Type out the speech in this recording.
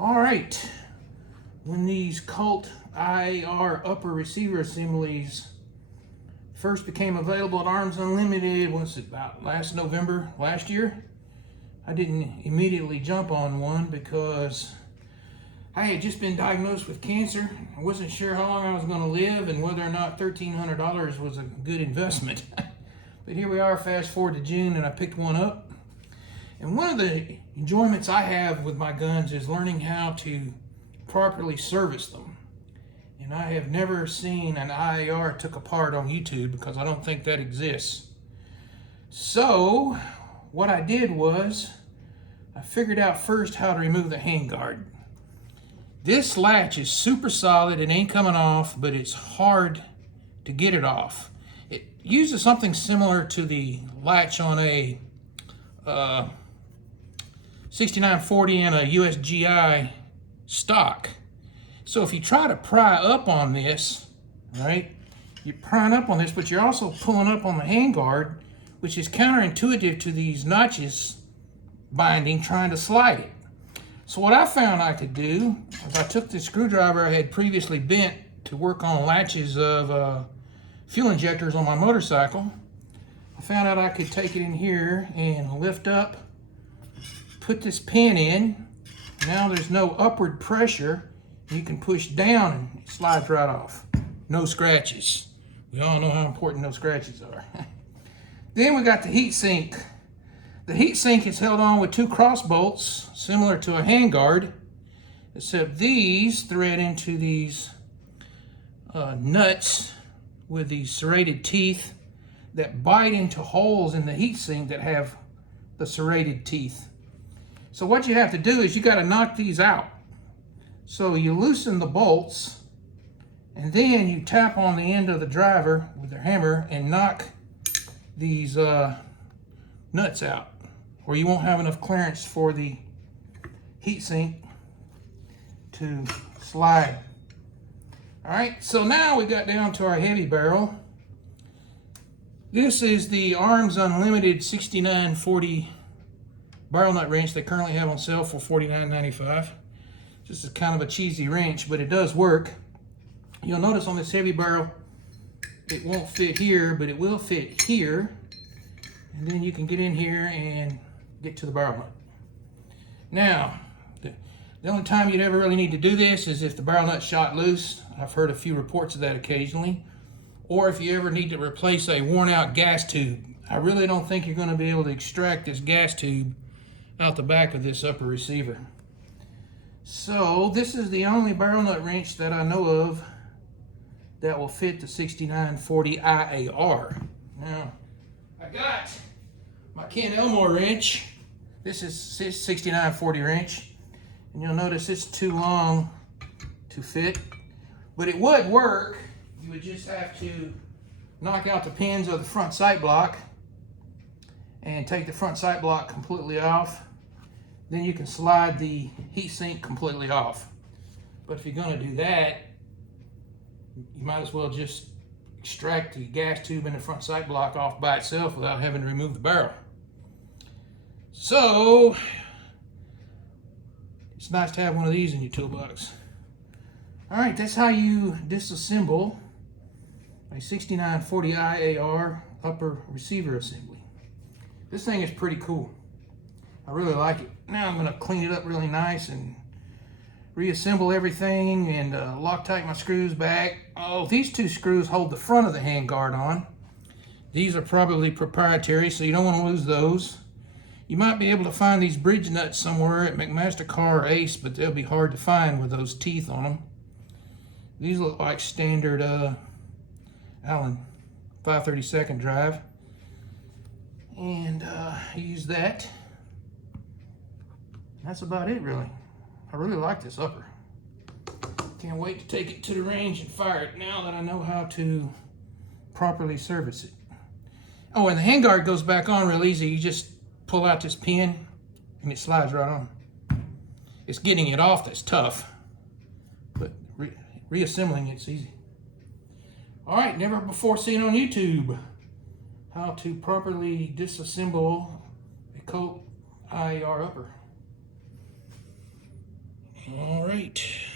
All right, when these Colt IAR Upper Receiver assemblies first became available at Arms Unlimited, was it about last November last year? I didn't immediately jump on one because I had just been diagnosed with cancer. I wasn't sure how long I was going to live and whether or not $1,300 was a good investment. But here we are, fast forward to June, and I picked one up. And one of the enjoyments I have with my guns is learning how to properly service them. And I have never seen an IAR took apart on YouTube because I don't think that exists. So what I did was I figured out first how to remove the handguard. This latch is super solid, it ain't coming off, but it's hard to get it off. It uses something similar to the latch on a 6940 and a USGI stock. So if you try to pry up on this, right, you're prying up on this, but you're also pulling up on the handguard, which is counterintuitive to these notches binding, trying to slide it. So what I found I could do is I took the screwdriver I had previously bent to work on latches of fuel injectors on my motorcycle. I found out I could take it in here and lift up, put this pin in. Now there's no upward pressure. You can push down and it slides right off. No scratches. We all know how important no scratches are. Then we got the heat sink. The heat sink is held on with two cross bolts, similar to a handguard, except these thread into these nuts with these serrated teeth that bite into holes in the heat sink that have the serrated teeth. So what you have to do is you got to knock these out. So you loosen the bolts and then you tap on the end of the driver with your hammer and knock these nuts out, or you won't have enough clearance for the heat sink to slide. All right, so now we got down to our heavy barrel. This is the Arms Unlimited 6940 barrel nut wrench they currently have on sale for $49.95. This is kind of a cheesy wrench, but it does work. You'll notice on this heavy barrel, it won't fit here, but it will fit here. And then you can get in here and get to the barrel nut. Now, the only time you'd ever really need to do this is if the barrel nut shot loose. I've heard a few reports of that occasionally. Or if you ever need to replace a worn out gas tube. I really don't think you're going to be able to extract this gas tube out the back of this upper receiver. So this is the only barrel nut wrench that I know of that will fit the 6940 IAR. Now, I got my Elmore Wrench. This is 6940 wrench. And you'll notice it's too long to fit. But it would work. You would just have to knock out the pins of the front sight block and take the front sight block completely off. Then you can slide the heat sink completely off. But if you're going to do that, you might as well just extract the gas tube and the front sight block off by itself without having to remove the barrel. So it's nice to have one of these in your toolbox. All right, that's how you disassemble a 6940 IAR Upper Receiver assembly. This thing is pretty cool. I really like it. Now I'm going to clean it up really nice and reassemble everything and Loctite my screws back. Oh, these two screws hold the front of the handguard on. These are probably proprietary, so you don't want to lose those. You might be able to find these bridge nuts somewhere at McMaster-Carr or Ace, but they'll be hard to find with those teeth on them. These look like standard Allen 532nd drive. And use that. That's about it, really. I really like this upper. Can't wait to take it to the range and fire it now that I know how to properly service it. Oh, and the handguard goes back on real easy. You just pull out this pin and it slides right on. It's getting it off that's tough, but reassembling it's easy. All right, never before seen on YouTube how to properly disassemble a Colt IAR Upper. right.